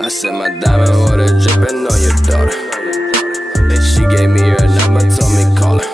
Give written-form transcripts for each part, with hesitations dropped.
I said my diamond water dripping on your daughter. And she gave me her number, told me call her.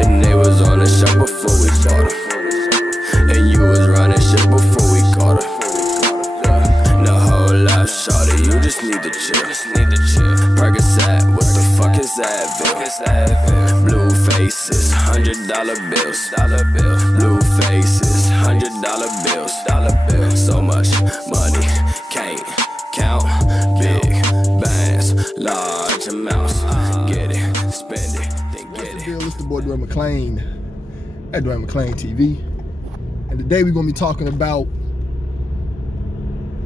And they was on the shop before we bought her. And you was running shit before we caught her. The whole life, shawty, you just need to chill. Percocet, what the fuck is Advil? Blue faces, $100 bills. Blue faces, $100 bills. So much money, can't count. Big bands, large amounts. Get it, spend it, then get it. It's the boy duanemclean at duanemcleantv. And today we're gonna be talking about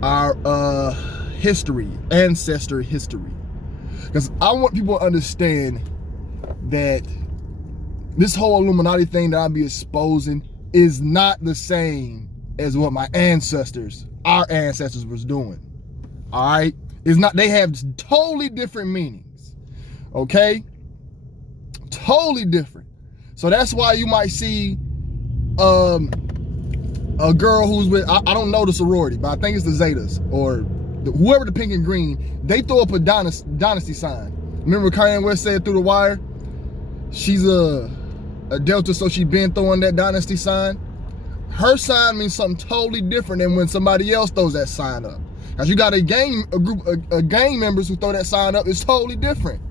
our history, ancestor history. Because I want people to understand that this whole Illuminati thing that I'll be exposing is not the same as what my ancestors, our ancestors was doing. All right? It's not, they have totally different meanings. Okay? Totally different. So that's why you might see a girl who's with, I don't know the sorority, but I think it's the Zetas or whoever the pink and green, they throw up a dynasty sign. Remember Kanye West said through the wire, she's a Delta, so she been throwing that dynasty sign. Her sign means something totally different than when somebody else throws that sign up. Cause you got a group of gang members who throw that sign up, it's totally different.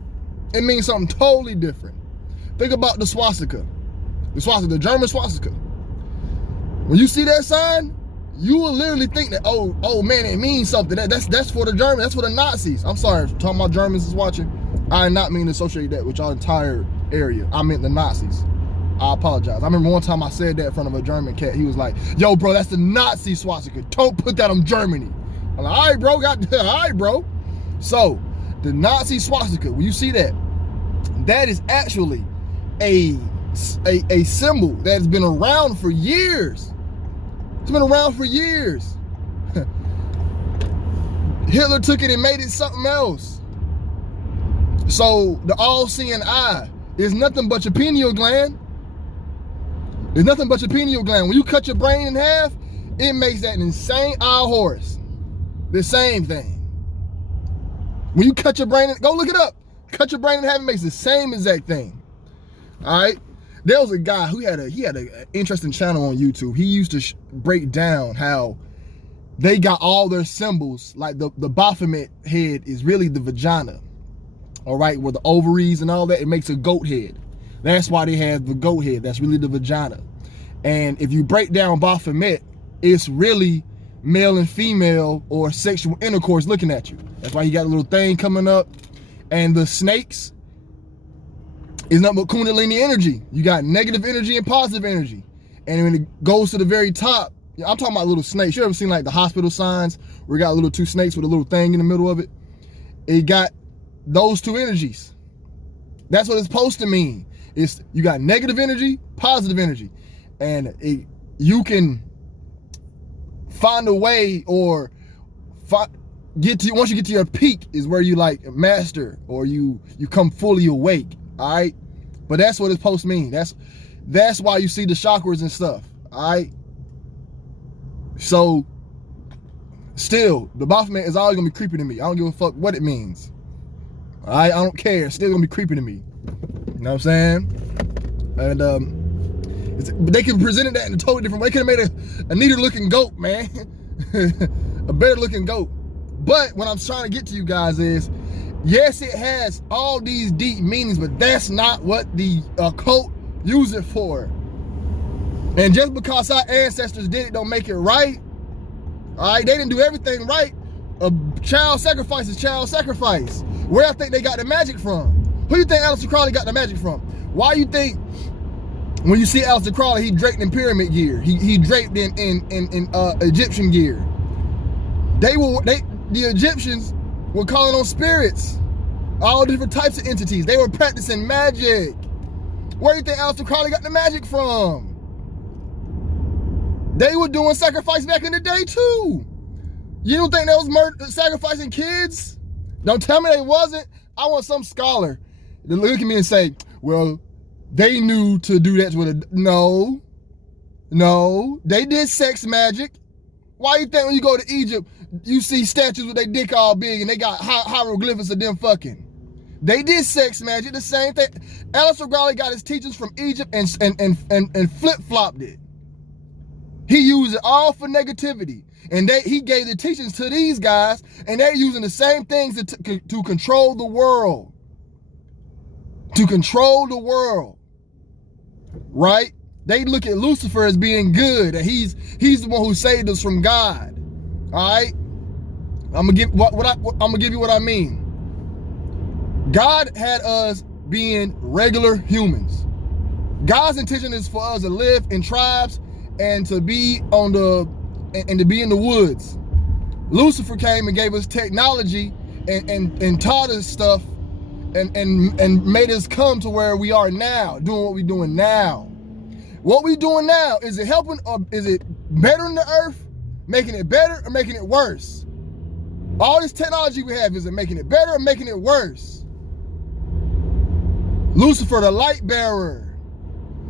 It means something totally different. Think about the swastika. The German swastika. When you see that sign, you will literally think that, oh man, it means something. That's for the Germans, that's for the Nazis. I'm sorry, if talking about Germans is watching, I did not mean to associate that with y'all entire area. I meant the Nazis. I apologize. I remember one time I said that in front of a German cat. He was like, yo bro, that's the Nazi swastika. Don't put that on Germany. I'm like, all right bro, all right bro. So, the Nazi swastika, when you see that, that is actually a symbol that has been around for years. It's been around for years. Hitler took it and made it something else. So the all-seeing eye is nothing but your pineal gland. It's nothing but your pineal gland. When you cut your brain in half, it makes that an insane eye horse. The same thing. When you cut your brain, go look it up. Cut your brain in half, it makes the same exact thing. All right. There was a guy who had an interesting channel on YouTube. He used to break down how they got all their symbols, like the Baphomet head is really the vagina, all right, where the ovaries and all that, it makes a goat head. That's why they have the goat head. That's really the vagina. And if you break down Baphomet, it's really male and female or sexual intercourse looking at you. That's why you got a little thing coming up. And the snakes is nothing but Kundalini energy. You got negative energy and positive energy. And when it goes to the very top, I'm talking about little snakes. You ever seen like the hospital signs where you got little two snakes with a little thing in the middle of it? It got those two energies. That's what it's supposed to mean. It's you got negative energy, positive energy. And you can find a way or once you get to your peak is where you like master or you come fully awake. All right, but that's what it's supposed to mean. That's why you see the chakras and stuff. All right. So, still, the Baphomet is always gonna be creepy to me. I don't give a fuck what it means. All right, I don't care. It's still gonna be creepy to me. You know what I'm saying? And but they can present that in a totally different way. They could have made a neater looking goat, man, a better looking goat. But what I'm trying to get to you guys is, yes, it has all these deep meanings, but that's not what the occult use it for. And just because our ancestors did it don't make it right. All right, they didn't do everything right. A child sacrifice is child sacrifice. Where I think they got the magic from? Who you think Aleister Crowley got the magic from? Why you think when you see Aleister Crowley, he draped in pyramid gear, he draped in Egyptian gear? The Egyptians were calling on spirits, all different types of entities. They were practicing magic. Where do you think Aleister Crowley got the magic from? They were doing sacrifice back in the day too. You don't think they was sacrificing kids? Don't tell me they wasn't. I want some scholar to look at me and say, well, they knew to do that with a, no, they did sex magic. Why you think when you go to Egypt, you see statues with their dick all big and they got hieroglyphics of them fucking? They did sex magic, the same thing. Aleister Crowley got his teachings from Egypt and flip-flopped it. He used it all for negativity. And he gave the teachings to these guys, and they're using the same things to control the world. To control the world. Right? They look at Lucifer as being good, and he's the one who saved us from God. All right? I'm gonna give you what I mean. God had us being regular humans. God's intention is for us to live in tribes and to be in the woods. Lucifer came and gave us technology and taught us stuff and made us come to where we are now, doing what we're doing now. What we're doing now, is it helping or is it bettering the earth, making it better or making it worse? All this technology we have, is it making it better or making it worse? Lucifer, the light bearer.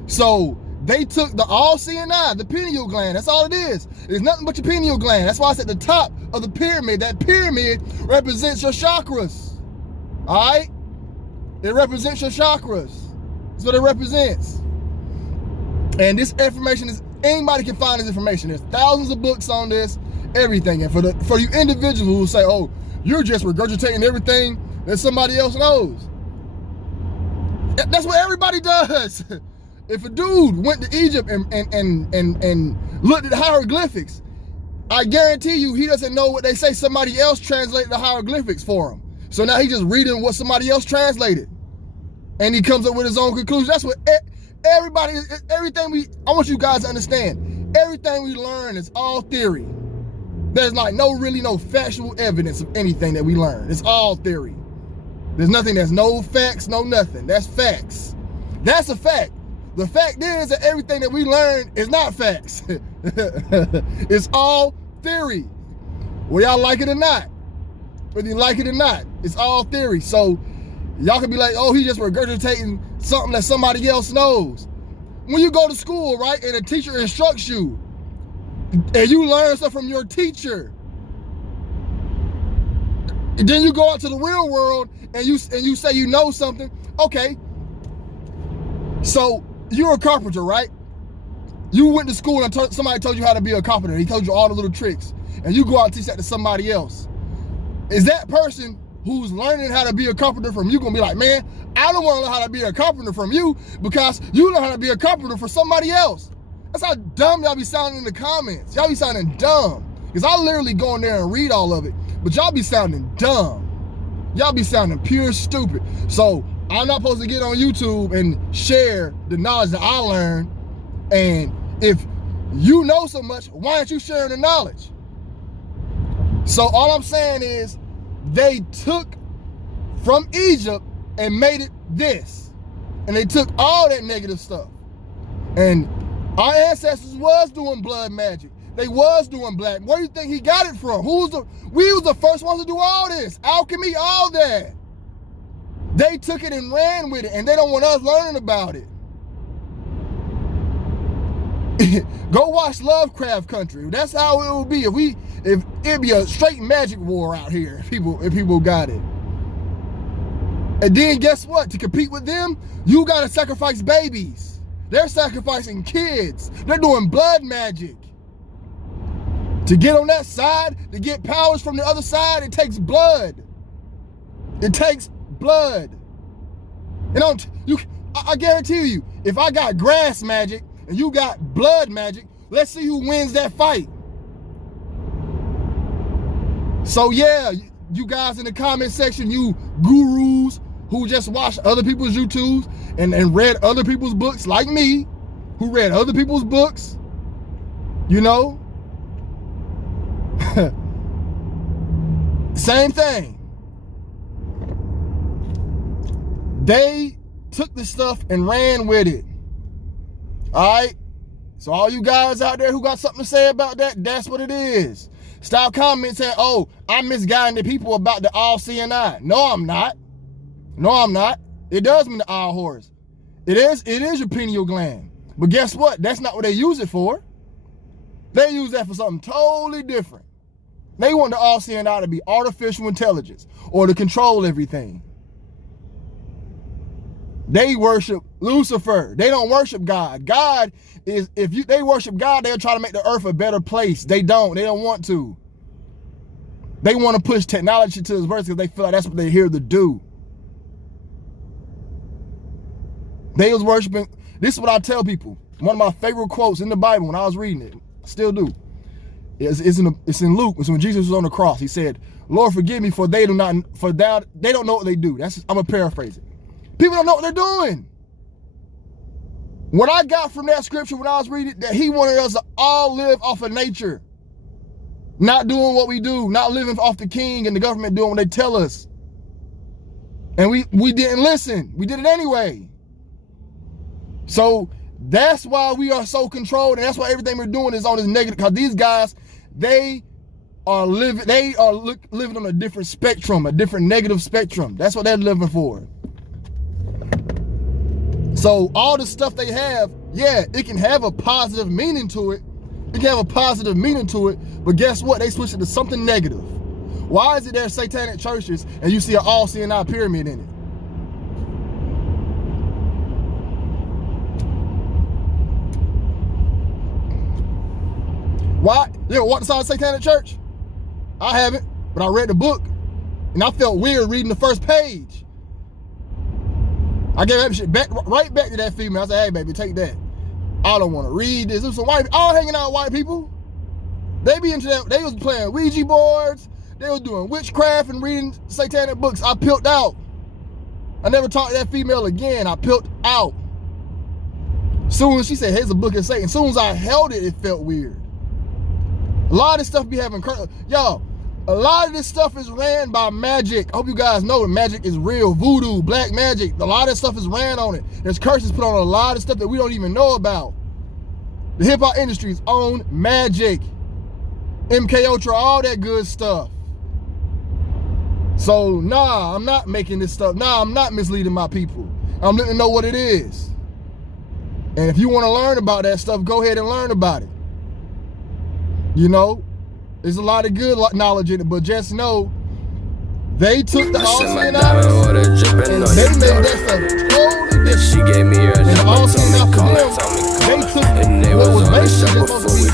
So they took the all-seeing eye, the pineal gland. That's all it is. It's nothing but your pineal gland. That's why it's at the top of the pyramid. That pyramid represents your chakras. All right? It represents your chakras. That's what it represents. And this information anybody can find this information. There's thousands of books on this, everything. And for you individuals who say, oh, you're just regurgitating everything that somebody else knows. That's what everybody does. If a dude went to Egypt and looked at the hieroglyphics, I guarantee you he doesn't know what they say. Somebody else translated the hieroglyphics for him. So now he's just reading what somebody else translated. And he comes up with his own conclusion. That's what I want you guys to understand. Everything we learn is all theory. There's like no factual evidence of anything that we learn. It's all theory. There's nothing that's no facts, no nothing. That's facts. That's a fact. The fact is that everything that we learn is not facts. It's all theory. Whether y'all like it or not. Whether you like it or not, it's all theory. So y'all can be like, oh, he's just regurgitating something that somebody else knows. When you go to school, right, and a teacher instructs you, and you learn stuff from your teacher, and then you go out to the real world and you say you know something. Okay, so you're a carpenter, right? You went to school and somebody told you how to be a carpenter. He told you all the little tricks, and you go out and teach that to somebody else. Is that person who's learning how to be a carpenter from you gonna be like, man, I don't want to learn how to be a carpenter from you because you learn how to be a carpenter for somebody else? That's how dumb y'all be sounding in the comments. Y'all be sounding dumb. Because I literally go in there and read all of it, but y'all be sounding dumb. Y'all be sounding pure stupid. So I'm not supposed to get on YouTube and share the knowledge that I learned. And if you know so much, why aren't you sharing the knowledge? So all I'm saying is they took from Egypt and made it this. And they took all that negative stuff. And our ancestors was doing blood magic. They was doing black. Where do you think he got it from? We was the first ones to do all this. Alchemy, all that. They took it and ran with it, and they don't want us learning about it. Go watch Lovecraft Country. That's how it would be if it'd be a straight magic war out here if people got it. And then guess what? To compete with them, you gotta sacrifice babies. They're sacrificing kids. They're doing blood magic. To get on that side, to get powers from the other side, it takes blood. It takes blood. I guarantee you, if I got grass magic and you got blood magic, let's see who wins that fight. So yeah, you guys in the comment section, you gurus who just watch other people's YouTubes and read other people's books, like me, who read other people's books, you know, same thing. They took the stuff and ran with it. All right? So all you guys out there who got something to say about that, that's what it is. Stop commenting saying, oh, I'm misguiding the people about the all-seeing eye. No, I'm not. No, I'm not. It does mean the eye of Horus. It is your pineal gland. But guess what? That's not what they use it for. They use that for something totally different. They want the all-seeing eye to be artificial intelligence or to control everything. They worship Lucifer. They don't worship God. God is, they worship God, they'll try to make the earth a better place. They don't want to. They want to push technology to this verse because they feel like that's what they're here to do. They was worshiping, this is what I tell people. One of my favorite quotes in the Bible when I was reading it, I still do. It's in Luke. It's when Jesus was on the cross. He said, "Lord, forgive me, for they don't know what they do." I'm gonna paraphrase it. People don't know what they're doing. What I got from that scripture when I was reading it, that he wanted us to all live off of nature, not doing what we do, not living off the king and the government doing what they tell us. And we didn't listen. We did it anyway. So that's why we are so controlled, and that's why everything we're doing is on this negative. Because these guys, they are living on a different spectrum, a different negative spectrum. That's what they're living for. So all the stuff they have, yeah, it can have a positive meaning to it. It can have a positive meaning to it, but guess what? They switched it to something negative. Why is it there's satanic churches and you see an all-seeing eye pyramid in it? Why? You ever walked inside a satanic church? I haven't, but I read the book and I felt weird reading the first page. I gave that shit right back to that female. I said, "Hey, baby, take that. I don't want to read this." There's some white, all hanging out with white people. They be into that. They was playing Ouija boards. They was doing witchcraft and reading satanic books. I peeled out. I never talked to that female again. I peeled out. Soon as she said, "Here's a book of Satan," soon as I held it, it felt weird. A lot of this stuff be having, y'all, a lot of this stuff is ran by magic. I hope you guys know that magic is real. Voodoo, black magic, a lot of stuff is ran on it. There's curses put on a lot of stuff that we don't even know about. The hip hop industry's own magic. MK Ultra, all that good stuff. So, nah, I'm not making this stuff. Nah, I'm not misleading my people. I'm letting them know what it is. And if you want to learn about that stuff, go ahead and learn about it. You know, there's a lot of good knowledge in it, but just know they took the all-seeing eye and they made that stuff totally different. She gave me her And the number, all-seeing eye for them, told me they took what was basically supposed to be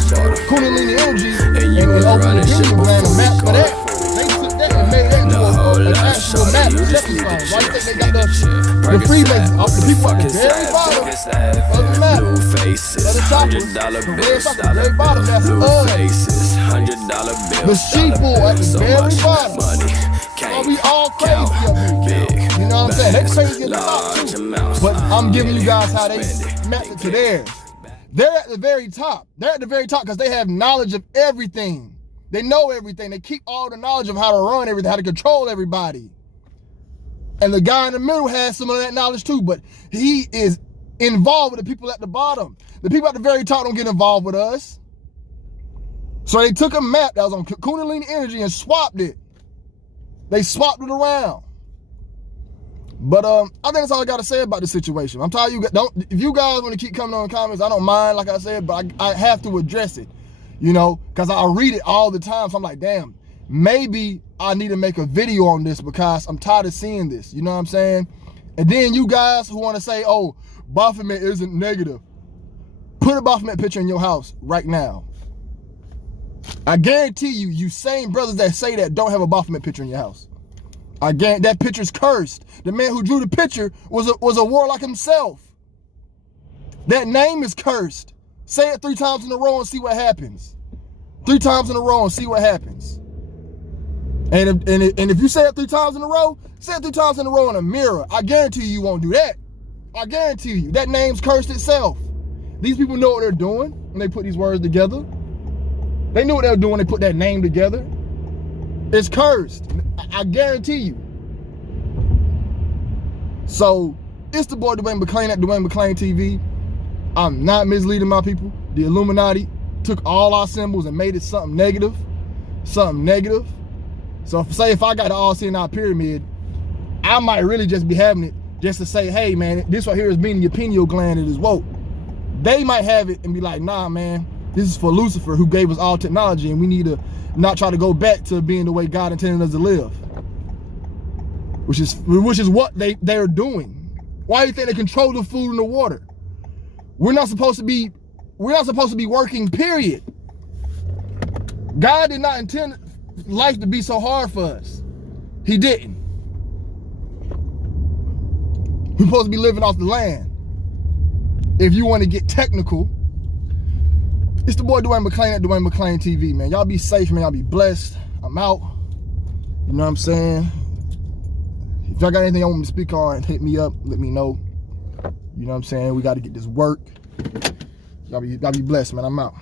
Kundalini energy and opened the pineal gland and map for that. They took that and made that into an actual map, stepping stones. Why you think they got the Freemasons, the people at the very bottom of the map, of the chakras, the red chakras, the very bottom, that's us. The sheeple at the very bottom. We all crazy up here. You know what I'm saying? They crazy in the top too. But I'm giving you guys how they map it to theirs. They're at the very top. They're at the very top because they have knowledge of everything. They know everything. They keep all the knowledge of how to run everything, how to control everybody. And the guy in the middle has some of that knowledge too, but he is involved with the people at the bottom. The people at the very top don't get involved with us. So they took a map that was on Kundalini energy and swapped it. They swapped it around. But I think that's all I got to say about the situation. I'm telling you, if you guys want to keep coming on in the comments, I don't mind, like I said, but I have to address it, you know, because I read it all the time. So I'm like, damn, maybe I need to make a video on this because I'm tired of seeing this, you know what I'm saying? And then you guys who want to say, oh, Baphomet isn't negative, put a Baphomet picture in your house right now. I guarantee you, you same brothers that say that don't have a Baphomet picture in your house. I guarantee that picture's cursed. The man who drew the picture was a warlock himself. That name is cursed. Say it 3 times in a row and see what happens. 3 times in a row and see what happens. And if you say it 3 times in a row, say it 3 times in a row in a mirror. I guarantee you won't do that. I guarantee you. That name's cursed itself. These people know what they're doing when they put these words together. They knew what they were doing when they put that name together. It's cursed. I guarantee you. So, it's the boy Dwayne McClain at duanemcleantv. I'm not misleading my people. The Illuminati took all our symbols and made it something negative. Something negative. So, if I got the all-seeing eye pyramid, I might really just be having it just to say, hey, man, this right here is meaning your pineal gland is woke. They might have it and be like, nah, man, This is for Lucifer, who gave us all technology, and we need to not try to go back to being the way God intended us to live. Which is what they're doing. Why do you think they control the food and the water? We're not supposed to be working, period. God did not intend life to be so hard for us. He didn't. We're supposed to be living off the land. If you want to get technical, it's the boy Duane McClean at duanemcleantv, man. Y'all be safe, man. Y'all be blessed. I'm out. You know what I'm saying? If y'all got anything y'all want me to speak on, hit me up. Let me know. You know what I'm saying? We got to get this work. Y'all be blessed, man. I'm out.